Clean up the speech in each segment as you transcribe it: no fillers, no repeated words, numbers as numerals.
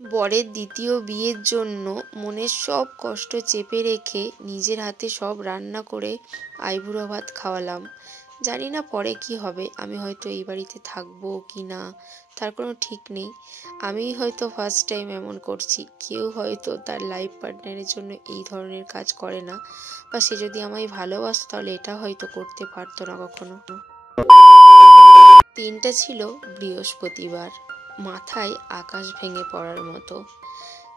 বরের দ্বিতীয় বিয়ের জন্য মনের সব কষ্ট চেপে রেখে নিজের হাতে সব রান্না করে আইবুড়ো ভাত খাওয়ালাম। জানি না পরে কি হবে, আমি হয়তো এই বাড়িতে থাকবো কি না তার কোনো ঠিক নেই। আমি হয়তো ফার্স্ট টাইম এমন করছি, কেউ হয়তো তার লাইফ পার্টনারের জন্য এই ধরনের কাজ করে না, বা সে যদি আমায় ভালোবাসতো তাহলে এটা হয়তো করতে পারতো না কখনো। দিনটা ছিল বৃহস্পতিবার, মাথায় আকাশ ভেঙে পড়ার মতো।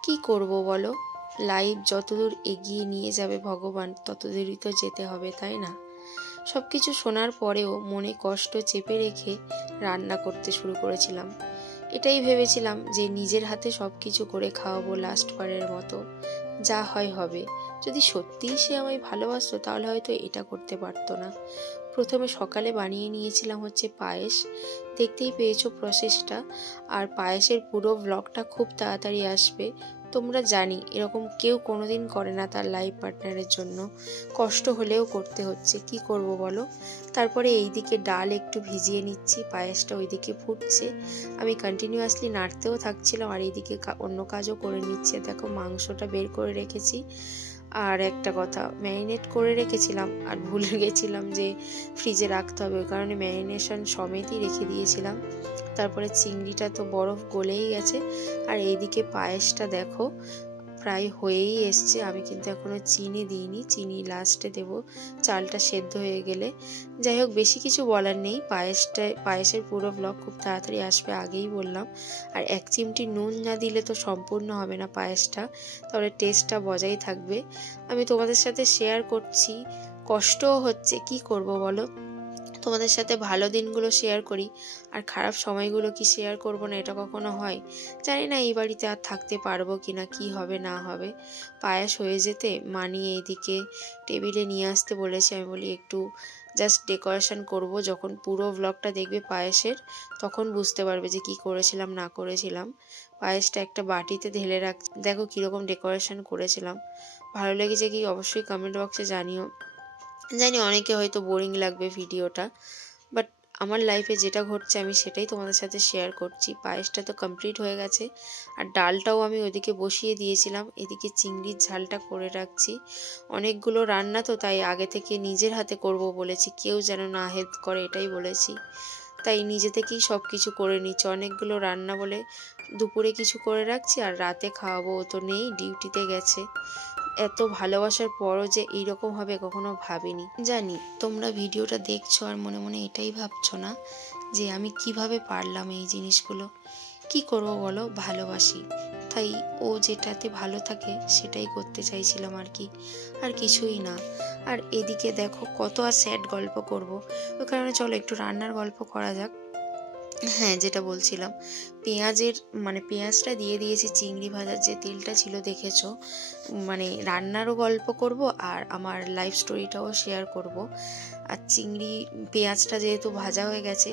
কি করব বলো, লাইফ যতদূর এগিয়ে নিয়ে যাবে ভগবান ততদূরই তো যেতে হবে, তাই না? সবকিছু শোনার পরেও মনে কষ্ট চেপে রেখে রান্না করতে শুরু করেছিলাম। এটাই ভেবেছিলাম যে নিজের হাতে সবকিছু করে খাওয়াবো লাস্টবারের মতো, যা হয় হবে। যদি সত্যিই সে আমায় ভালোবাসতো তাহলে হয়তো এটা করতে পারতো না। প্রথমে সকালে বানিয়ে নিয়েছিলাম হচ্ছে পায়েস, দেখতেই পেয়েছো প্রসেসটা। আর পায়েসের পুরো ব্লগটা খুব তাড়াতাড়ি আসবে। তোমরা জানি এরকম কেউ কোনোদিন করে না তার লাইফ পার্টনারের জন্য, কষ্ট হলেও করতে হচ্ছে, কি করব বলো। তারপরে এইদিকে ডাল একটু ভিজিয়ে নিচ্ছি, পায়েসটা ওইদিকে ফুটছে, আমি কন্টিনিউয়াসলি নাড়তেও থাকছিলাম আর এইদিকে অন্য কাজও করে নিচ্ছি। দেখো মাংসটা বের করে রেখেছি। আর একটা কথা, ম্যারিনেট করে রেখেছিলাম আর ভুলে গেছিলাম যে ফ্রিজে রাখতে হবে, ওই কারণে ম্যারিনেশন সমেতই রেখে দিয়েছিলাম। তারপরে চিংড়িটা তো বরফ গলেই গেছে। আর এইদিকে পায়েসটা দেখো প্রায় হয়েই এসছে, আমি কিন্তু এখনো চিনি দিইনি, চিনি লাস্টে দেব চালটা সেদ্ধ হয়ে গেলে। যাই হোক, বেশি কিছু বলার নেই, পায়েসের পুরো ব্লগ খুব তাড়াতাড়ি আসবে, আগেই বললাম। আর এক চিমটি নুন না দিলে তো সম্পূর্ণ হবে না পায়েসটা, তাহলে টেস্টটা বজায় থাকবে। আমি তোমাদের সাথে শেয়ার করছি, কষ্টও হচ্ছে, কি করব বলো। তোমাদের সাথে ভালো দিনগুলো শেয়ার করি আর খারাপ সময়গুলো কি শেয়ার করব না, এটা কখনো হয়? জানি না এই বাড়িতে আর থাকতে পারবো কিনা, কি হবে না হবে। পায়েস হয়ে যেতে মানি এইদিকে টেবিলে নিয়ে আসতে বলেছে, আমি বলি একটু জাস্ট ডেকোরেশন করব। যখন পুরো ব্লগটা দেখবে পায়েসের তখন বুঝতে পারবে যে কি করেছিলাম না করেছিলাম। পায়েসটা একটা বাটিতে ঢেলে রাখ, দেখো কীরকম ডেকোরেশন করেছিলাম। ভালো লেগেছে কি অবশ্যই কমেন্ট বক্সে জানিও। জানি অনেকে হয়তো বোরিং লাগবে ভিডিওটা, বাট আমার লাইফে যেটা ঘটছে আমি সেটাই তোমাদের সাথে শেয়ার করছি। পায়েসটা তো কমপ্লিট হয়ে গেছে আর ডালটাও আমি ওদিকে বসিয়ে দিয়েছিলাম, এদিকে চিংড়ির ঝালটা করে রাখছি। অনেকগুলো রান্না তো, তাই আগে থেকে নিজের হাতে করব বলেছি, কেউ যেন না হেল্প করে এটাই বলেছি, তাই নিজে থেকেই সব কিছু করে নিচ্ছি। অনেকগুলো রান্না বলে দুপুরে কিছু করে রাখছি আর রাতে খাওয়াবো, ও তো নেই, ডিউটিতে গেছে। এত ভালোবাসার পরও যে এইরকম হবে কখনো ভাবিনি। জানি তোমরা ভিডিওটা দেখছো আর মনে মনে এটাই ভাবছো না যে আমি কিভাবে পারলাম এই জিনিসগুলো। কি করব বলো, ভালোবাসি, তাই ও যেটাতে ভালো থাকে সেটাই করতে চাইছিলাম আর কি, আর কিছুই না। আর এদিকে দেখো কত আর স্যাড গল্প করব, ওই কারণে চলো একটু রান্নার গল্প করা যাক। হ্যাঁ, যেটা বলছিলাম, পেঁয়াজটা দিয়ে দিয়েছি, চিংড়ি ভাজার যে তেলটা ছিল দেখেছো। রান্নারও গল্প করব আর আমার লাইফ স্টোরিটাও শেয়ার করব। আর পেঁয়াজটা যেহেতু ভাজা হয়ে গেছে,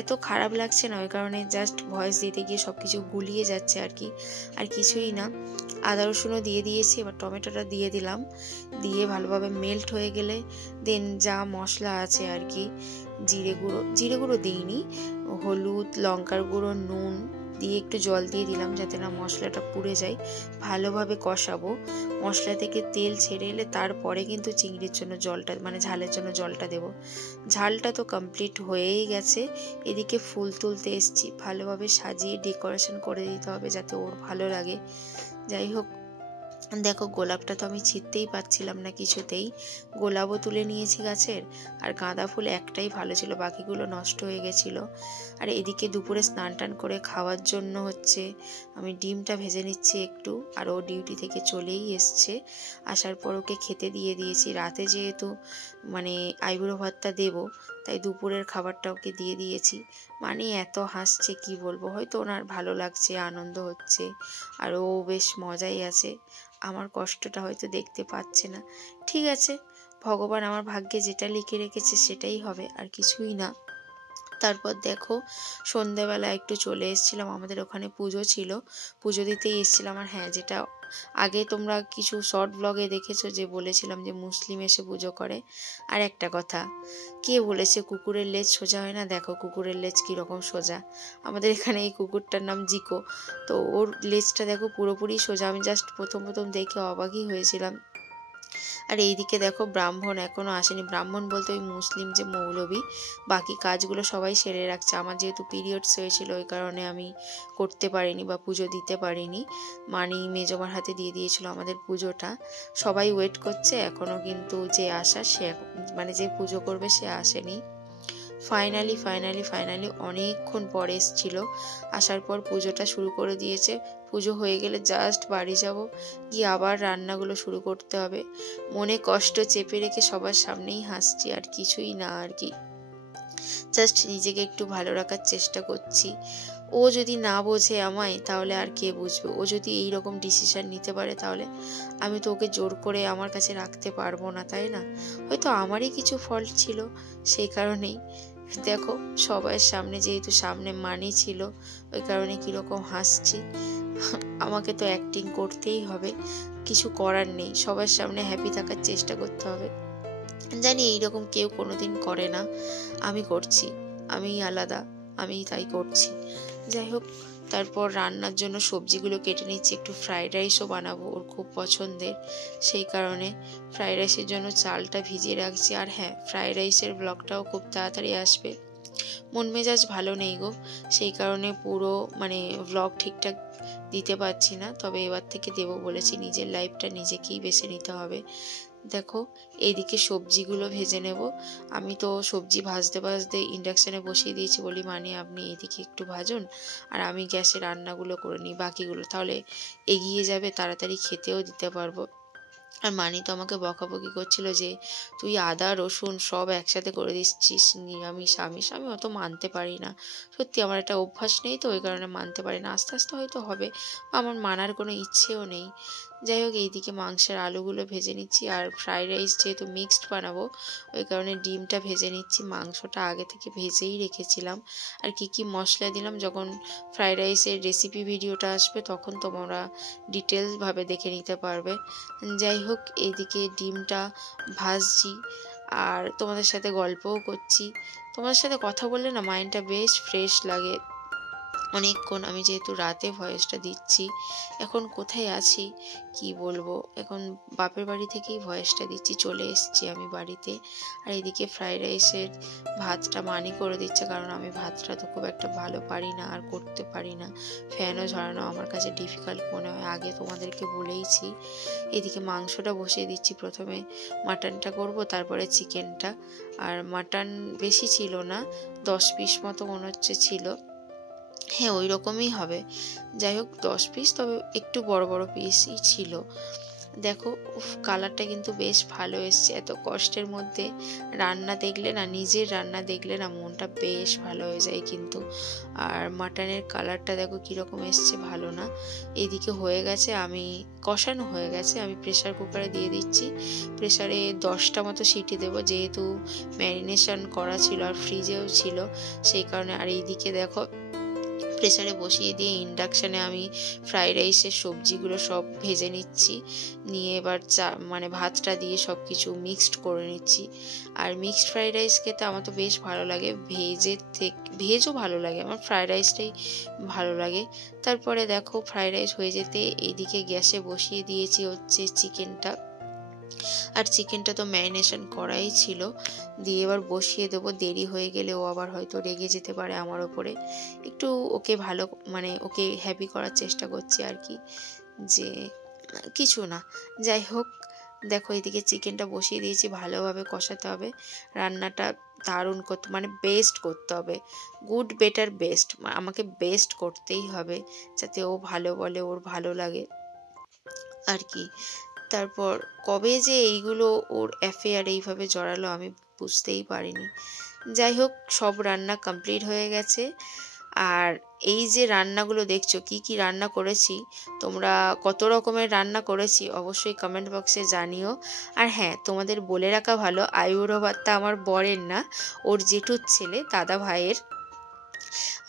এত খারাপ লাগছে না, ওই কারণে জাস্ট ভয়েস দিতে গিয়ে সব কিছু গুলিয়ে যাচ্ছে আর কি, আর কিছুই না। আদা রসুনও দিয়ে দিয়েছি, এবার টমেটোটা দিয়ে দিলাম, দিয়ে ভালোভাবে মেল্ট হয়ে গেলে দেন যা মশলা আছে আর কি, জিরে গুঁড়ো দিইনি, হলুদ, লঙ্কার গুঁড়ো, নুন দিয়ে একটু জল দিয়ে দিলাম যাতে না মশলাটা পুড়ে যায়। ভালোভাবে কষাবো, মশলা থেকে তেল ছেড়ে এলে তারপরে কিন্তু চিংড়ির জন্য জলটা, ঝালের জন্য জলটা দেব। ঝালটা তো কমপ্লিট হয়েই গেছে, এদিকে ফুল তুলতে এসছি, ভালোভাবে সাজিয়ে ডেকোরেশন করে দিতে হবে যাতে ওর ভালো লাগে। যাই হোক, দেখো গোলাপটা তো আমি ছিঁড়তেই পারছিলাম না কিছুতেই, গোলাপও তুলে নিয়েছি গাছের, আর গাঁদা ফুল একটাই ভালো ছিল, বাকিগুলো নষ্ট হয়ে গেছিলো। আর এদিকে দুপুরে স্নান টান করে খাওয়ার জন্য হচ্ছে আমি ডিমটা ভেজে নিচ্ছি একটু, আর ও ডিউটি থেকে চলেই এসছে, আসার পর ওকে খেতে দিয়ে দিয়েছি। রাতে যেহেতু আইবুড়ো ভাতটা দেবো, তাই দুপুরের খাবারটা ওকে দিয়ে দিয়েছি। এত হাসছে কি বলবো, হয়তো ওনার ভালো লাগছে, আনন্দ হচ্ছে, আর ও বেশ মজাই আছে। আমার কষ্টটা হয়তো দেখতে পাচ্ছে না, ঠিক আছে, ভগবান আমার ভাগ্যে যেটা লিখে রেখেছে সেটাই হবে, আর কিছুই না। তারপর দেখো সন্ধ্যাবেলা একটু চলে এসেছিলাম, আমাদের ওখানে পুজো ছিল, পুজো দিতেই এসেছিলাম। আর হ্যাঁ, যেটা আগে তোমরা কিছু শর্ট ব্লগে দেখেছো যে বলেছিলাম যে মুসলিম এসে পুজো করে। আর একটা কথা, কে বলেছে কুকুরের লেজ সোজা হয় না? দেখো কুকুরের লেজ কীরকম সোজা। আমাদের এখানে এই কুকুরটার নাম জিকো, তো ওর লেজটা দেখো পুরোপুরি সোজা। আমি জাস্ট প্রথম দেখে অবাকই হয়েছিলাম। আর এইদিকে দেখো ব্রাহ্মণ এখনও আসেনি। ব্রাহ্মণ বলতে ওই মুসলিম যে মৌলবি, বাকি কাজগুলো সবাই সেরে রাখছে। আমার যেহেতু পিরিয়ডস হয়েছিল ওই কারণে আমি করতে পারিনি বা পুজো দিতে পারিনি। মানি মেজমার হাতে দিয়ে দিয়েছিল আমাদের পুজোটা। সবাই ওয়েট করছে এখনও, কিন্তু যে আসার সে মানে যে পুজো করবে সে আসেনি। ফাইনালি অনেকক্ষণ পরে এসেছিল। আসার পর পুজোটা শুরু করে দিয়েছে। পুজো হয়ে গেলে জাস্ট বাড়ি যাব, গিয়ে আবার রান্নাগুলো শুরু করতে হবে। মনে কষ্ট চেপে রেখে সবার সামনেই হাসছি, আর কিছুই না আর কি। জাস্ট নিজেকে একটু ভালো রাখার চেষ্টা করছি। ও যদি না বোঝে আমায়, তাহলে আর কে বুঝবে? ও যদি এইরকম ডিসিশন নিতে পারে, তাহলে আমি তো ওকে জোর করে আমার কাছে রাখতে পারবো না, তাই না? হয়তো আমারই কিছু ফল্ট ছিল, সেই কারণেই। দেখো সবার সামনে, যেহেতু সামনে মানি ছিল, ওই কারণে কিরকম হাসছি। আমাকে তো অ্যাক্টিং করতেই হবে, কিছু করার নেই। সবার সামনে হ্যাপি থাকার চেষ্টা করতে হবে। জানি এইরকম কেউ কোনোদিন করে না, আমি করছি। আমি আলাদা, আমি তাই করছি। যাই হোক, তারপর রান্নার জন্য সবজিগুলো কেটে নিচ্ছি। একটু ফ্রাইড রাইসও বানাবো, ওর খুব পছন্দের। সেই কারণে ফ্রাইড রাইসের জন্য চালটা ভিজিয়ে রাখছি। আর হ্যাঁ, ফ্রাইড রাইসের ব্লগটাও খুব তাড়াতাড়ি আসবে। মন মেজাজ ভালো নেই গো, সেই কারণে পুরো ব্লগ ঠিকঠাক দিতে পারছি না। তবে এবার থেকে দেবো বলেছি। নিজের লাইফটা নিজেকেই বেছে নিতে হবে। দেখো এইদিকে সবজিগুলো ভেজে নেব। আমি তো সবজি ভাজতে ইন্ডাকশানে বসিয়ে দিয়েছি। বলি মানে আপনি এদিকে একটু ভাজুন, আর আমি গ্যাসে রান্নাগুলো করে নিই বাকিগুলো, তাহলে এগিয়ে যাবে, তাড়াতাড়ি খেতেও দিতে পারবো। আর মানি তো আমাকে বকাবকি করছিল যে তুই আদা রসুন সব একসাথে করে দিচ্ছিস, নিরামিষ আমিষ। আমি অত মানতে পারি না, সত্যি আমার একটা অভ্যাস নেই, তো ওই কারণে মানতে পারি না। আস্তে আস্তে হয়তো হবে, আমার মানার কোনো ইচ্ছেও নেই। যাই হোক, এইদিকে মাংসের আলুগুলো ভেজে নিচ্ছি। আর ফ্রাইড রাইস যেহেতু মিক্সড বানাবো, ওই কারণে ডিমটা ভেজে নিচ্ছি। মাংসটা আগে থেকে ভেজেই রেখেছিলাম। আর কি কি মশলা দিলাম, যখন ফ্রাইড রাইসের রেসিপি ভিডিওটা আসবে তখন তোমরা ডিটেলসভাবে দেখে নিতে পারবে। যাই হোক, এইদিকে ডিমটা ভাজছি আর তোমাদের সাথে গল্পও করছি। তোমাদের সাথে কথা বললে না মাইন্ডটা বেশ ফ্রেশ লাগে। অনেকক্ষণ, আমি যেহেতু রাতে ভয়েসটা দিচ্ছি, এখন কোথায় আছি কি বলবো, এখন বাপের বাড়ি থেকেই ভয়েসটা দিচ্ছি, চলে এসেছি আমি বাড়িতে। আর এদিকে ফ্রাইড রাইসের ভাতটা মানি করে দিচ্ছে, কারণ আমি ভাতটা তো খুব একটা ভালো পারি না আর করতে পারি না। ফ্যানও ঝরানো আমার কাছে ডিফিকাল্ট মনে হয়, আগে তোমাদেরকে বলেইছি। এদিকে মাংসটা বসিয়ে দিচ্ছি। প্রথমে মাটনটা করব, তারপরে চিকেনটা। আর মাটন বেশি ছিল না, 10 পিস মতো মনে হচ্ছে ছিল। হ্যাঁ, ওই রকমই হবে। যাই হোক, 10 পিস, তবে একটু বড় বড় পিসই ছিল। দেখো কালারটা কিন্তু বেশ ভালো এসছে। এত কষ্টের মধ্যে রান্না দেখলে না, নিজের রান্না দেখলে না মনটা বেশ ভালো হয়ে যায় কিন্তু। আর মাটনের কালারটা দেখো কীরকম এসছে, ভালো না। এদিকে হয়ে গেছে, আমি কষানো হয়ে গেছে, আমি প্রেসার কুকারে দিয়ে দিচ্ছি। প্রেসারে 10টা মতো সিটি দেবো, যেহেতু ম্যারিনেশন করা ছিল আর ফ্রিজেও ছিল, সেই কারণে। আর এইদিকে দেখো প্রেসারে বসিয়ে দিয়ে ইন্ডাকশানে আমি ফ্রাইড রাইসের সবজিগুলো সব ভেজে নিচ্ছি। নিয়ে এবার ভাতটা দিয়ে সব কিছু মিক্সড করে নিচ্ছি। আর মিক্সড ফ্রাইড রাইস খেতে আমার তো বেশ ভালো লাগে, ভেজও ভালো লাগে, আমার ফ্রাইড রাইসটাই ভালো লাগে। তারপরে দেখো ফ্রাইড রাইস হয়ে যেতে এইদিকে গ্যাসে বসিয়ে দিয়েছি হচ্ছে চিকেনটা। আর চিকেনটা তো ম্যারিনেশন করাই ছিল, দিয়ে এবার বসিয়ে দেবো। দেরি হয়ে গেলে ও আবার হয়তো রেগে যেতে পারে আমার ওপরে। একটু ওকে ওকে হ্যাপি করার চেষ্টা করছি আর কি, যে কিছু না। যাই হোক, দেখো এদিকে চিকেনটা বসিয়ে দিয়েছি, ভালোভাবে কষাতে হবে। রান্নাটা দারুণ করতে বেস্ট করতে হবে, গুড বেটার বেস্ট, আমাকে বেস্ট করতেই হবে, যাতে ও ভালো বলে, ওর ভালো লাগে আর কি। তারপর কবে যে এইগুলো ওর অ্যাফেয়ার এইভাবে জড়ালো আমি বুঝতেই পারিনি। যাই হোক, সব রান্না কমপ্লিট হয়ে গেছে। আর এই যে রান্নাগুলো দেখছো, কি কি রান্না করেছি, তোমরা কত রকমের রান্না করেছি অবশ্যই কমেন্ট বক্সে জানিও। আর হ্যাঁ, তোমাদের বলে রাখা ভালো, আইবুড়ো ভাতটা আমার বরের না, ওর জেঠুর ছেলে, দাদা ভাইয়ের।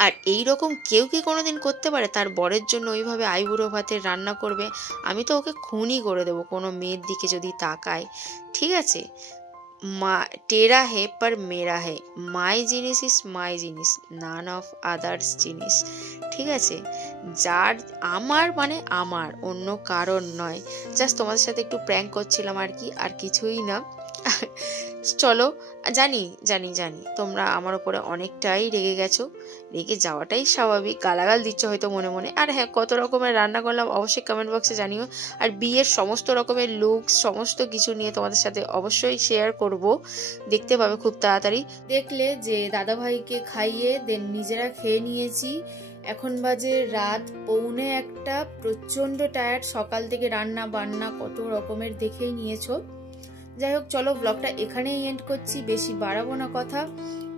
আর এই রকম কেউ কি কোনোদিন করতে পারে তার বরের জন্য ওইভাবে আইবুড়ো ভাতের রান্না করবে? আমি তো ওকে খুনই করে দেবো কোনো মেয়ের দিকে যদি তাকায়, ঠিক আছে? মা টেরা হে পর মেরা হে, মাই জিনিস ইজ মাই জিনিস, নান অফ আদার্স জিনিস, ঠিক আছে? যার আমার মানে আমার, অন্য কারণ নয়। জাস্ট তোমাদের সাথে একটু প্র্যাঙ্ক করছিলাম আর কি, আর কিছুই না। চলো, জানি জানি জানি তোমরা আমার উপরে অনেকটাই রেগে গেছো, রেগে যাওয়াটাই স্বাভাবিক, গালাগাল দিচ্ছ হয়তো মনে মনে। আর হ্যাঁ, কত রকমের রান্না করলাম অবশ্যই কমেন্ট বক্সে জানিও। আর বিয়ের সমস্ত রকমের লুক সমস্ত কিছু নিয়ে তোমাদের সাথে অবশ্যই শেয়ার করব, দেখতে পাবে খুব তাড়াতাড়ি। দেখলে যে দাদাভাইকে খাইয়ে দেন নিজেরা খেয়ে নিয়েছি। এখন বাজে রাত 1:45, প্রচন্ড টায়ার্ড, সকাল থেকে রান্না বান্না কত রকমের দেখেই নিয়েছো। যাই হোক, চলো ব্লগটা এখানেই এন্ড করছি, বেশি বাড়াবো না কথা।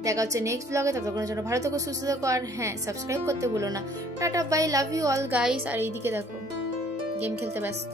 দেখা হচ্ছে নেক্সট ব্লগে, ততক্ষণের জন্য ভালো থেকো, সুস্থ থেকো, আর হ্যাঁ, সাবস্ক্রাইব করতে ভুলো না। Tata, bye, love you all guys. আর এইদিকে দেখো, গেম খেলতে ব্যস্ত।